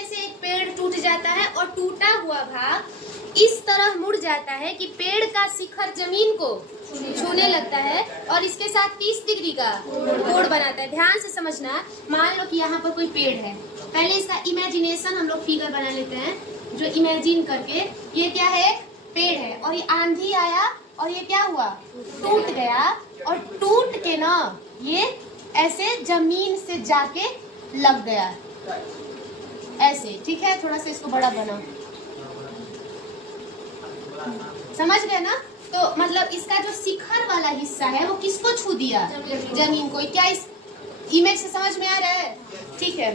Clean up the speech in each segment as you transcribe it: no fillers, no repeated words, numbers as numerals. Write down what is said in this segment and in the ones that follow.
आने से एक पेड़ टूट जाता है और टूटा हुआ भाग इस तरह मुड़ जाता है कि पेड़ का शिखर जमीन को छूने लगता है और इसके साथ 30 डिग्री का कोण बनाता है। ध्यान से समझना, मान लो कि यहाँ पर कोई पेड़ है, पहले इसका इमेजिनेशन हम लोग फिगर बना लेते हैं, जो इमेजिन करके ये क्या है, पेड़ है और ये आंधी आया और ये क्या हुआ, टूट गया और टूट के ना ये ऐसे जमीन से जाके लग गया ऐसे, ठीक है। थोड़ा सा इसको बड़ा बना, समझ गए ना। तो मतलब इसका जो शिखर वाला हिस्सा है वो किसको छू दिया, जमीन को। क्या इस इमेज से समझ में आ रहा है, ठीक है।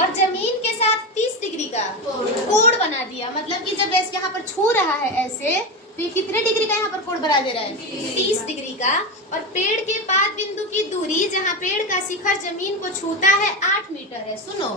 और जमीन के साथ 30 डिग्री का कोण बना दिया, मतलब कि जब ऐसे यहाँ पर छू रहा है ऐसे, तो ये कितने डिग्री का यहाँ पर कोण बना दे रहा है, 30 डिग्री का। और पेड़ के पाद बिंदु की दूरी जहाँ पेड़ का शिखर जमीन को छूता है 8 मीटर है। सुनो,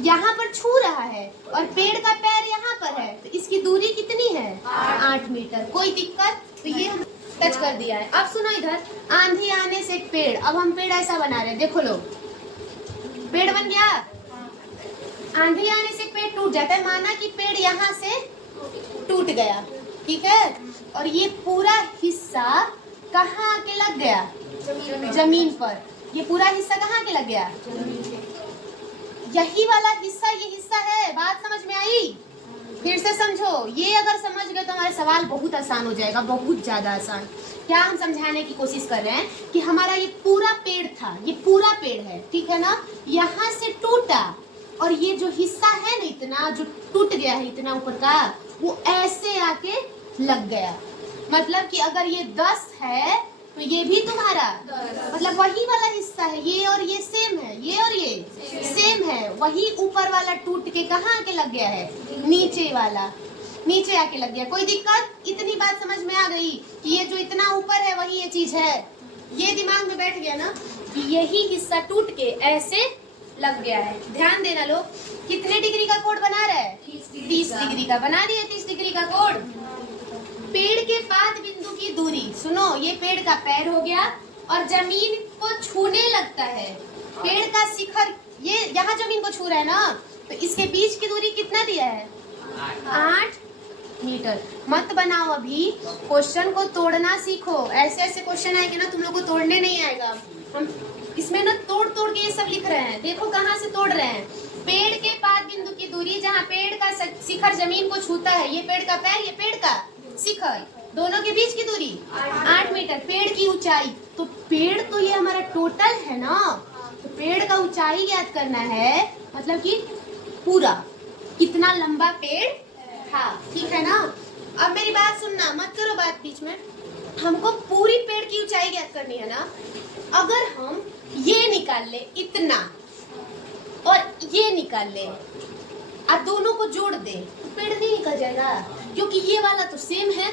यहाँ पर छू रहा है और पेड़ का पैर यहाँ पर है, तो इसकी दूरी कितनी है, 8 मीटर। कोई दिक्कत, तो ये हम टच कर दिया है। अब सुनो इधर, आंधी आने से एक पेड़, अब हम पेड़ ऐसा बना रहे हैं, देखो लो, पेड़ बन गया। आंधी आने से पेड़ टूट जाता है, माना कि पेड़ यहाँ से टूट गया, ठीक है। और ये पूरा हिस्सा कहाँ आके लग गया, जमीन पर। ये पूरा हिस्सा कहाँ आके लग गया, यही वाला हिस्सा, ये हिस्सा है। बात समझ में आई, फिर से समझो। ये अगर समझ गए तो हमारे सवाल बहुत आसान हो जाएगा, बहुत ज्यादा आसान। क्या हम समझाने की कोशिश कर रहे हैं कि हमारा ये पूरा पेड़ था, ये पूरा पेड़ है, ठीक है ना, यहाँ से टूटा और ये जो हिस्सा है ना, इतना जो टूट गया है इतना ऊपर का, वो ऐसे आके लग गया। मतलब कि अगर ये 10 है तो ये भी तुम्हारा मतलब वही वाला हिस्सा है, ये और ये सेम है, ये और ये सेम है। वही ऊपर वाला टूट के कहाँ आके लग गया है, नीचे वाला, नीचे आके लग गया। कोई दिक्कत, इतनी बात समझ में आ गई कि ये जो इतना ऊपर है वही ये चीज है। ये दिमाग में बैठ गया ना कि यही हिस्सा टूट के ऐसे लग गया है। ध्यान देना लोग, कितने डिग्री का कोण बना रहा है, 30 डिग्री का बना दिया, 30 डिग्री का कोण। पेड़ के पाद बिंदु की दूरी, सुनो, ये पेड़ का पैर हो गया और जमीन को छूने लगता है। पेड़ का शिखर ये यहाँ जमीन को छू रहा है ना, तो इसके बीच की दूरी कितना दिया है, 8 मीटर। मत बनाओ अभी, क्वेश्चन को तोड़ना सीखो। ऐसे ऐसे क्वेश्चन आएंगे ना, तुम लोग को तोड़ने नहीं आएगा। हम इसमें ना तोड़ तोड़ के ये सब लिख रहे हैं, देखो कहाँ से तोड़ रहे हैं। पेड़ के पाद बिंदु की दूरी जहाँ पेड़ का शिखर जमीन को छूता है, ये पेड़ का पैर, ये पेड़ का शिखर, दोनों के बीच की दूरी 8 मीटर। पेड़ की ऊंचाई, तो पेड़ तो ये हमारा टोटल है ना, तो पेड़ का ऊंचाई याद करना है, मतलब कि पूरा कितना लंबा पेड़ था, ठीक है ना। अब मेरी बात सुनना, मत करो बात बीच में। हमको पूरी पेड़ की ऊंचाई याद करनी है ना। अगर हम ये निकाल ले इतना और ये निकाल ले और दोनों को जोड़ दे, तो पेड़ नहीं निकल जाएगा, क्योंकि ये वाला तो सेम है।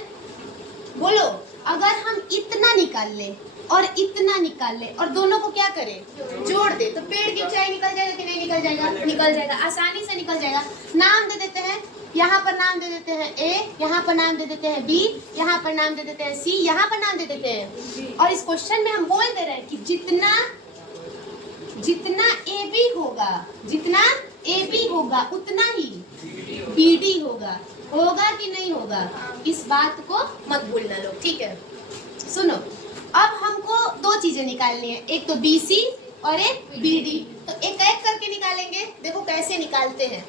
बोलो, अगर हम इतना निकाल ले और इतना निकाल ले और दोनों को क्या करें, जोड़ दे, तो पेड़ की ऊंचाई निकल जाएगा कि नहीं निकल जाएगा, निकल जाएगा, आसानी से निकल जाएगा। नाम दे देते हैं, यहाँ पर नाम दे देते हैं ए, यहाँ पर नाम दे देते हैं बी, यहाँ पर नाम दे देते हैं सी, यहाँ पर नाम दे देते हैं। और इस क्वेश्चन में हम बोल दे रहे हैं कि जितना जितना ए बी होगा, जितना ए बी होगा उतना ही बी डी होगा। होगा कि नहीं होगा, इस बात को मत भूलना लोग, ठीक है। सुनो, अब हमको दो चीजें निकालनी है, एक तो बी सी और एक बी डी। तो एक एक करके निकालेंगे, देखो कैसे निकालते हैं।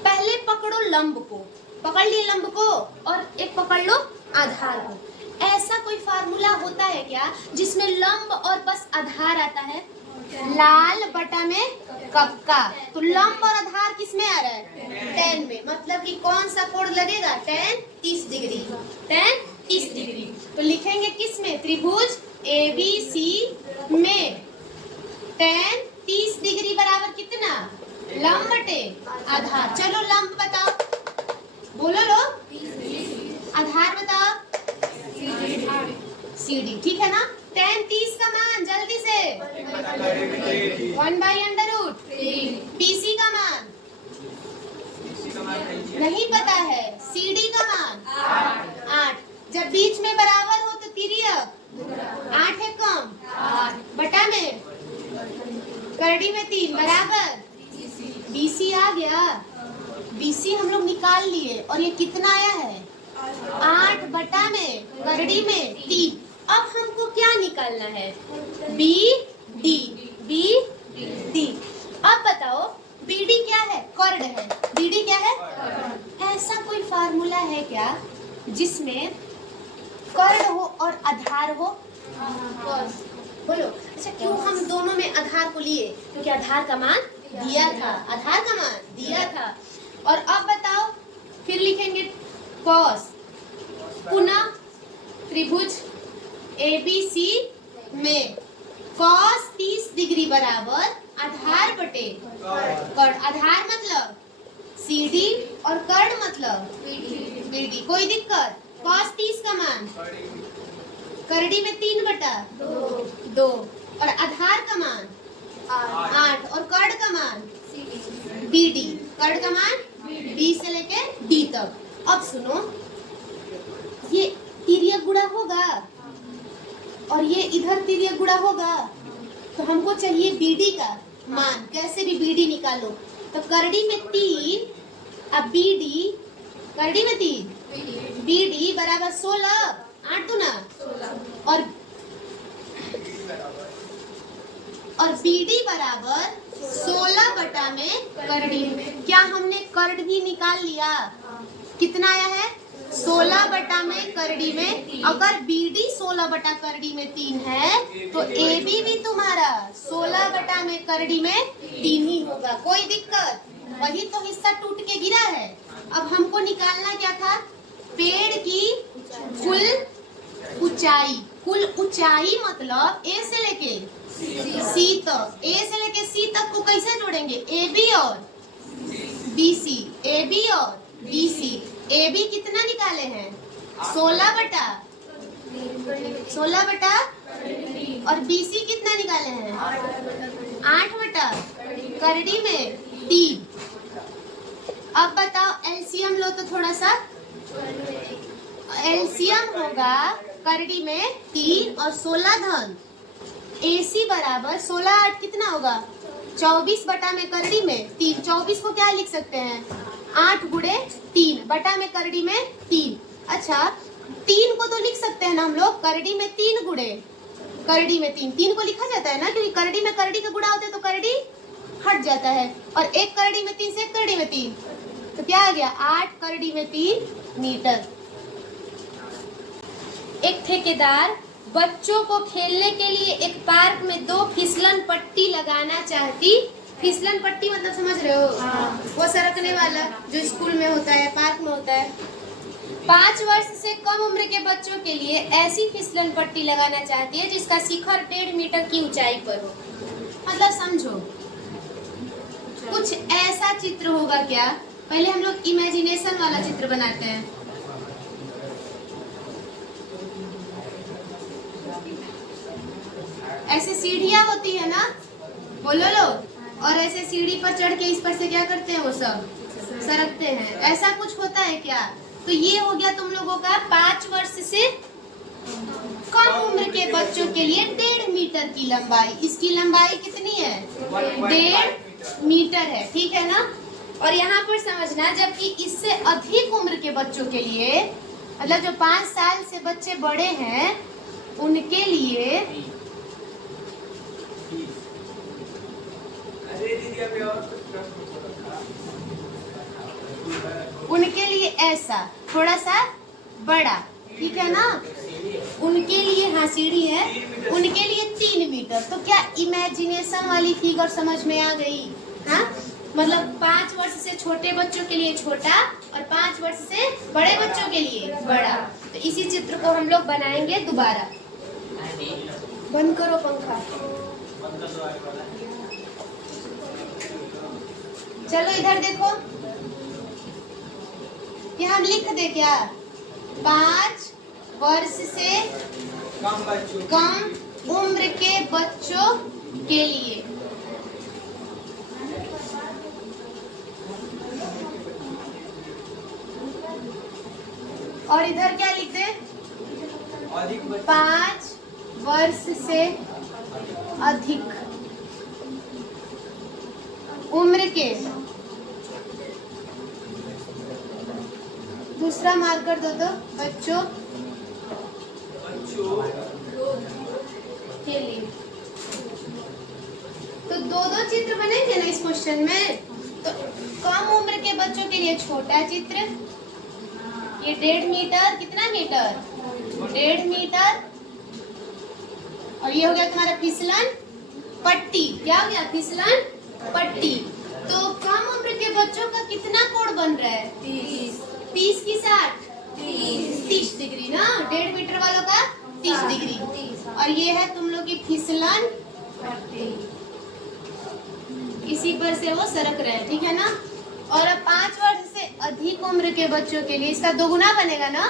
पहले पकड़ो लंब को, पकड़ लिए लंब को, और एक पकड़ लो आधार को। ऐसा कोई फार्मूला होता है क्या जिसमें लंब और बस आधार आता है, लाल बटा में कक्का। तो लंब और आधार किस में आ रहा है, tan में। मतलब कि कौन सा कोण लगेगा, tan 30 डिग्री, tan 30 डिग्री। तो लिखेंगे किस में, त्रिभुज ABC में tan 30 डिग्री बराबर कितना, लंब बटे आधार। चलो लंब बताओ, बोलो लो, आधार बताओ, CD, ठीक है ना। tan 30 का मान जल्दी से 1/√3। BC का मान नहीं पता है, CD का मान 8। जब बीच में बराबर हो तो तिर्यक 8 है कम, बटा में करड़ी में 3 बराबर BC आ आ गया? BC हम लोग निकाल लिए और ये कितना आया है? 8 बटा में करड़ी में 3। अब हमको क्या निकालना है? BD। BD। अब बताओ BD क्या है? कर्ण है। BD क्या है? ऐसा कोई फार्मूला है क्या जिसमें कर्ण हो और आधार हो? बोलो। अच्छा, क्यों हम दोनों में आधार को लिए? क्योंकि आधार का मान दिया था। आधार का मान दिया था। और अब बताओ, फिर लिखेंगे कॉस। पुनः त्रिभुज ABC में कॉस 30 डिग्री बराबर आधार बटे कर्ण। आधार मतलब CD और कर्ण मतलब BD। कोई दिक्कत? कॉस 30 का मान करड़ी में 3 बटा 2 और आधार का मान 8 और कर्ण का मान BD। कर्ण का मान B से लेके D तक। अब सुनो, ये तिर्यक गुणा होगा और ये इधर तिर्यक गुणा होगा, तो हमको चाहिए BD का मान। कैसे भी BD निकालो। तो करड़ी में 3 अब BD, करड़ी में 3 BD बराबर 16। 8 दूना और BD बराबर 16 बटा में करड़ी में। क्या हमने कर्ण भी निकाल लिया? कितना आया है? 16 बटा में करड़ी में। अगर BD 16 बटा करड़ी में 3 है तो AB भी तुम्हारा 16 बटा में करड़ी में 3 ही होगा। कोई दिक्कत? वही तो हिस्सा टूट के गिरा है। अब हमको निकालना क्या था? पेड़ की कुल ऊंचाई। कुल ऊंचाई मतलब A से लेके C तक। A से लेके C तक को कैसे जोड़ेंगे? AB और BC। AB और BC। AB कितना निकाले हैं? 16 बटा और BC कितना निकाले हैं? 8 बटा करड़ी में 3। अब बताओ एलसीएम लो तो थोड़ा सा। एलसीएम होगा करड़ी में 3 और 16 धन AC बराबर 16 8 कितना होगा? 24 बटा में करड़ी में 3। 24 को क्या लिख सकते हैं? 8 गुणे 3 बटा में करड़ी में 3। अच्छा, 3 को तो लिख सकते हैं ना हम लोग। करड़ी में 3 गुणे करड़ी में 3 को लिखा जाता है ना, क्योंकि करड़ी में करड़ी का गुणा होता है तो करड़ी हट जाता है। और एक करड़ी में 3 से एक करड़ी में 3, तो क्या आ गया? 8 करड़ी में 3 मीटर। एक ठेकेदार बच्चों को खेलने के लिए एक पार्क में 2 फिसलन पट्टी लगाना चाहती। फिसलन पट्टी मतलब समझ रहे हो? वो सरकने वाला जो स्कूल में होता है, पार्क में होता है। 5 वर्ष से कम उम्र के बच्चों के लिए ऐसी फिसलन पट्टी लगाना चाहती है जिसका शिखर 1.5 मीटर की ऊंचाई पर हो। मतलब समझो, कुछ ऐसा चित्र होगा क्या? पहले हम लोग इमेजिनेशन वाला चित्र बनाते हैं। ऐसे सीढ़ियां होती है ना, बोलो लो, और ऐसे सीढ़ी पर चढ़ के इस पर से क्या करते हैं? वो सब सरकते हैं। ऐसा कुछ होता है क्या? तो ये हो गया तुम लोगों का 5 वर्ष से कम उम्र के बच्चों के लिए 1.5 मीटर की लंबाई। इसकी लंबाई कितनी है? 1.5 मीटर है, ठीक है ना। और यहाँ पर समझना, जबकि इससे अधिक उम्र के बच्चों के लिए, मतलब जो 5 साल से बच्चे बड़े हैं उनके लिए ऐसा थोड़ा सा बड़ा, ठीक है ना। उनके लिए, हाँ सीढ़ी है, उनके लिए 3 मीटर। तो क्या इमेजिनेशन वाली फिगर समझ में आ गई? हाँ, मतलब 5 वर्ष से छोटे बच्चों के लिए छोटा और 5 वर्ष से बड़े बच्चों के लिए बड़ा। तो इसी चित्र को हम लोग बनाएंगे दोबारा। बंद करो पंखा। चलो इधर देखो, ये हम लिख दे क्या? 5 वर्ष से कम उम्र के बच्चों के लिए। और इधर क्या लिख दे? 5 वर्ष से अधिक उम्र के दूसरा मार्कर दो तो बच्चों के लिए। तो दो दो चित्र बनेंगे ना इस क्वेश्चन में। तो कम उम्र के बच्चों के लिए छोटा चित्र, ये 1.5 मीटर, कितना मीटर, 1.5 मीटर। और ये हो गया तुम्हारा फिसलन पट्टी। क्या हो गया, फिसलन पट्टी। तो कम उम्र के बच्चों का कितना कोण बन रहा है, 30 की 60, 30 डिग्री ना। 1.5 मीटर वालों का 30 डिग्री। और ये है तुम लोग की फिसलन पट्टी, इसी पर से वो सरक रहे हैं, ठीक है ना। और अब 5 वर्ष से अधिक उम्र के बच्चों के लिए इसका दोगुना बनेगा ना।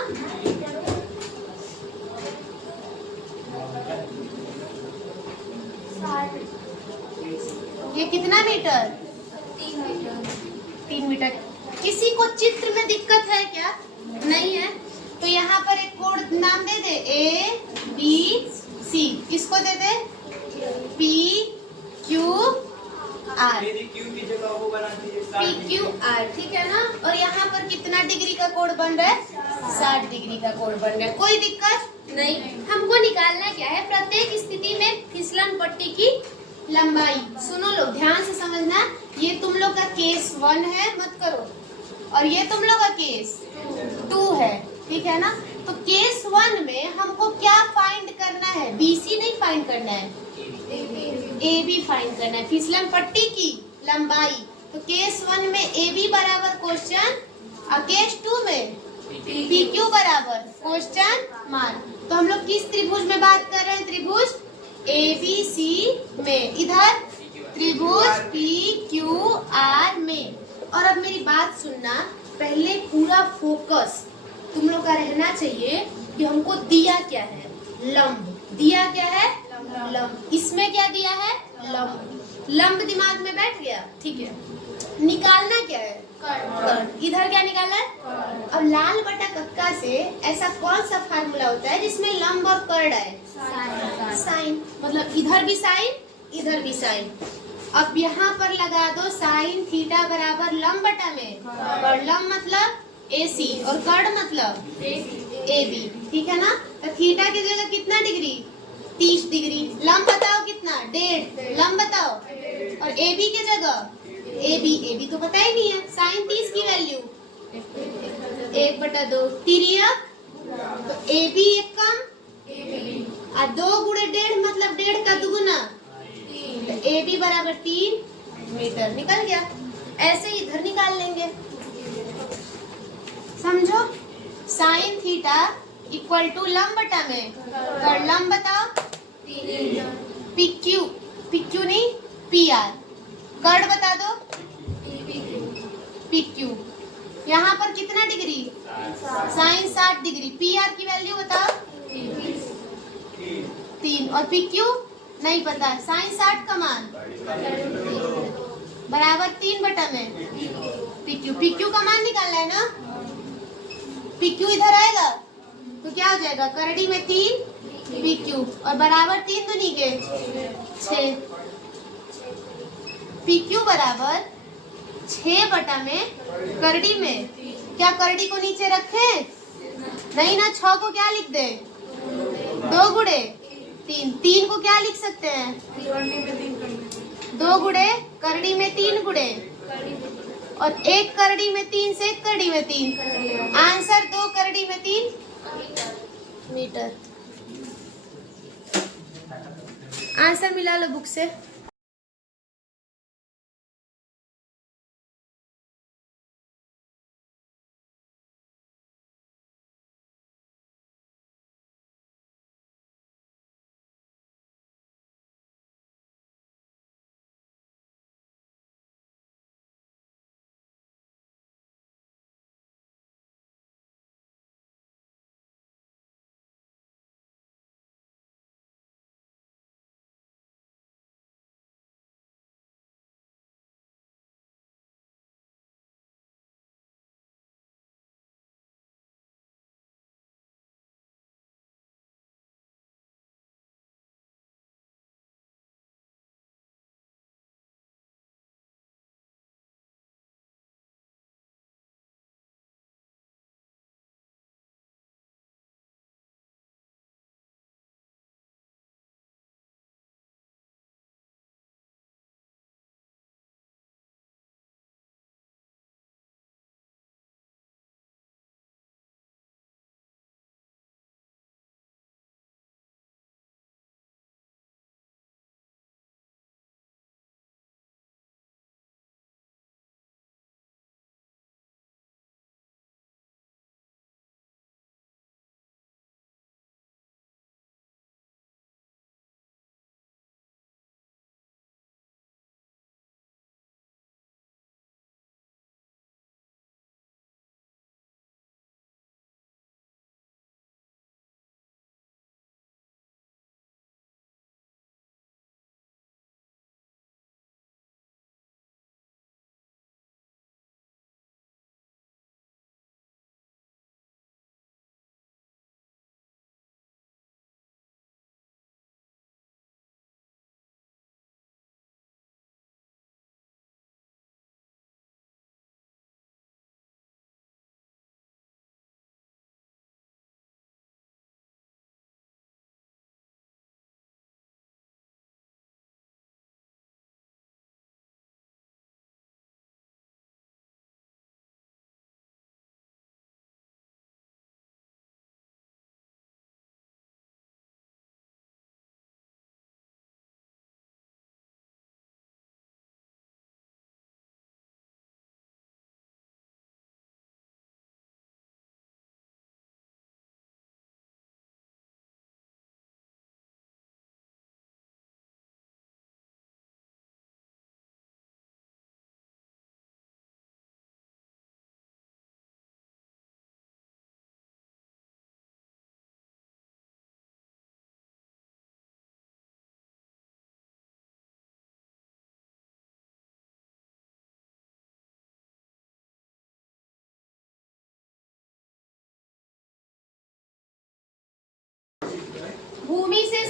ये कितना मीटर, 3 मीटर। किसी को चित्र में दिक्कत है क्या, नहीं है। तो यहाँ पर एक कोड नाम दे दे, A B C। किसको दे दे, P Q R, P Q R, ठीक है ना। और यहाँ पर कितना डिग्री का कोड बन रहा है, 60 डिग्री का कोड बन रहा है। कोई दिक्कत नहीं। हमको निकालना क्या है, प्रत्येक स्थिति में फिसलन पट्टी की लंबाई। सुनो लोग, ध्यान से समझना। ये तुम लोग का केस 1 है, मत करो। और ये तुम लोग का केस 2 है, ठीक है ना। तो केस 1 में हमको क्या फाइंड करना है, BC नहीं फाइंड करना है, AB फाइंड करना है, फिसलन पट्टी की लंबाई। तो केस 1 में AB बराबर क्वेश्चन, और केस 2 में PQ बराबर क्वेश्चन मार्क। तो हम लोग किस त्रिभुज में बात कर रहे हैं, त्रिभुज ABC में, इधर त्रिभुज PQR में। और अब मेरी बात सुनना, पहले पूरा फोकस तुम लोग का रहना चाहिए कि हमको दिया क्या है, लंब। दिया क्या है, लंब। इसमें क्या दिया है, लंब। लंब दिमाग में बैठ गया, ठीक है। निकालना क्या है, कर्ण। इधर क्या निकालना है, अब लाल बटा कक्का से ऐसा कौन सा फार्मूला होता है जिसमें लंब और कर्ण आए, साइन। मतलब इधर भी साइन, इधर भी साइन। अब यहाँ पर लगा दो साइन थीटा बराबर लंब बटा में, और लंब मतलब AC और कर्ण मतलब AB, ठीक है ना। तो थीटा की जगह कितना डिग्री, 30 डिग्री। लंब बताओ कितना, 1.5। लंब बताओ। और AB की जगह AB तो पता ही नहीं है। साइन 30 की वैल्यू 1/2 तिर्यक। तो AB एक कम, और 2 गुणे 1.5 मतलब 1.5 का दुगुना। तो AB बराबर 3 मीटर निकल गया। ऐसे ही इधर निकाल लेंगे, समझो। साइन थीटा इक्वल टू लंब बटा में, और लंब बताओ PQ नहीं PR। कर्ण बता दो PQ। यहाँ पर कितना डिग्री, साइन 60 डिग्री। PR की वैल्यू बताओ 3, और PQ नहीं पता, साइन 60 का मान बराबर 3 बटा में PQ का मान निकालना है ना। PQ इधर आएगा तो क्या हो जाएगा, करड़ी में 3 PQ, और बराबर 3 दूनी के 6। PQ बराबर 6 बटा में करड़ी में, क्या करड़ी को नीचे रखे, नहीं ना। 6 को क्या लिख दे, 2 गुणे 3। 3 को क्या लिख सकते हैं, 2 गुणे करड़ी में 3 गुणे, और 1 करड़ी में 3 से 1 करड़ी में 3। आंसर 2 करड़ी में 3 मीटर। आंसर मिला लो बुक से।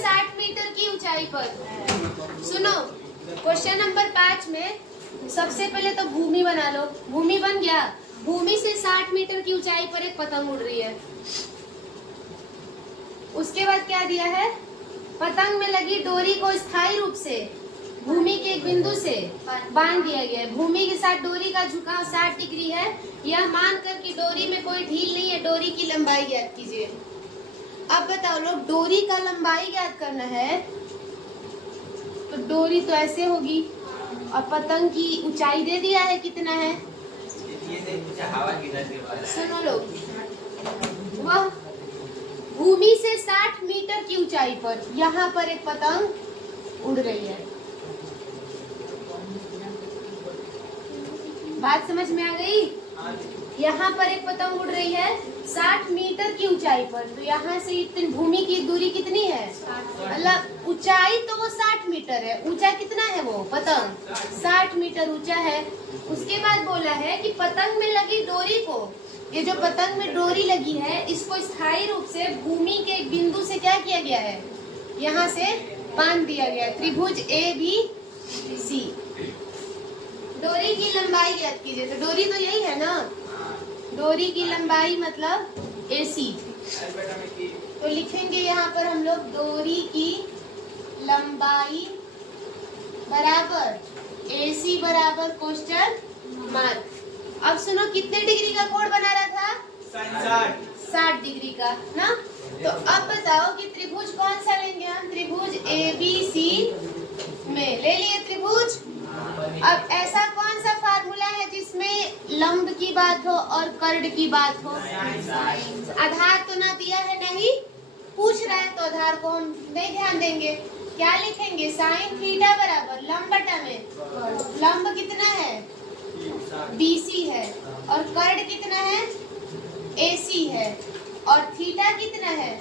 60 मीटर की ऊंचाई पर। सुनो, क्वेश्चन नंबर 5 में सबसे पहले तो भूमि बना लो। भूमि बन गया। भूमि से 60 मीटर की ऊंचाई पर एक पतंग उड़ रही है। उसके बाद क्या दिया है? पतंग में लगी डोरी को स्थायी रूप से भूमि के एक बिंदु से बांध दिया गया है। भूमि के साथ डोरी का झुकाव 60 डिग्री है। यह मानकर कि डोरी में कोई ढील नहीं है। डोरी की लंबाई ज्ञात कीजिए। अब बताओ लोग, डोरी का लंबाई ज्ञात करना है तो डोरी तो ऐसे होगी और पतंग की ऊंचाई दे दिया है, कितना है? सुनो लोग, वह भूमि से 60 मीटर की ऊंचाई पर यहाँ पर एक पतंग उड़ रही है। बात समझ में आ गई? यहाँ पर एक पतंग उड़ रही है 60 मीटर की ऊंचाई पर। तो यहाँ से इतनी भूमि की दूरी कितनी है? मतलब ऊंचाई तो वो 60 मीटर है। ऊंचा कितना है वो पतंग? 60 मीटर ऊंचा है। उसके बाद बोला है कि पतंग में लगी डोरी को, ये जो पतंग में डोरी लगी है, इसको स्थायी रूप से भूमि के एक बिंदु से क्या किया गया है? यहाँ से बांध दिया गया है। त्रिभुज ABC। डोरी की लंबाई ज्ञात कीजिए। तो डोरी तो यही है ना, डोरी की लंबाई मतलब AC। तो लिखेंगे यहाँ पर हम लोग डोरी की लंबाई बराबर AC बराबर क्वेश्चन मार्क। अब सुनो, कितने डिग्री का कोण बना रहा था? 60 डिग्री का ना। तो अब बताओ कि त्रिभुज कौन सा लेंगे हम? त्रिभुज ABC में ले लिए त्रिभुज। अब ऐसा कौन सा फार्मूला है जिसमें लंब की बात हो और कर्ण की बात हो? आधार तो ना दिया है, नहीं पूछ रहा है तो आधार को हम नहीं ध्यान देंगे। क्या लिखेंगे? साइन थीटा बराबर लंब बटा में लंब कितना है? BC है और कर्ण कितना है? AC है और थीटा कितना है?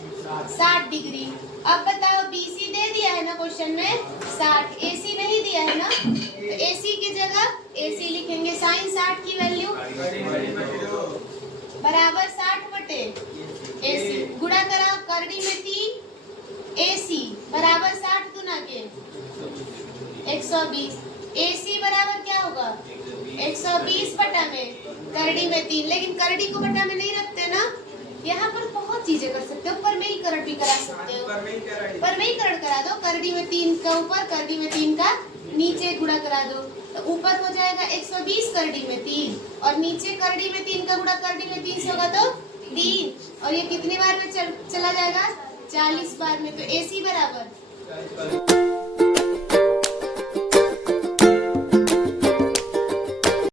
60 डिग्री। अब बताओ, BC दे दिया है ना क्वेश्चन में 60, AC नहीं दिया है ना, तो AC की जगह AC लिखेंगे। साइन 60 की वैल्यू बराबर 60 बटे AC। गुणा कराओ, करड़ी में 3, AC बराबर 60 गुना के 120। AC बराबर क्या होगा? 120 बटा में करड़ी में 3। लेकिन करड़ी को बटा में नहीं रखते ना, यहाँ पर बहुत चीजें कर सकते हो। ऊपर में ही करण भी करा सकते हो। ऊपर में ही करण करा दो। करड़ी में 3 का ऊपर, करड़ी में 3 का नीचे गुणा करा दो। तो ऊपर हो जाएगा 120 करड़ी में 3 और नीचे करड़ी में 3 का गुणा करड़ी में 3 से होगा तो 3। और ये कितनी बार में चला जाएगा? 40 बार में। तो AC बराबर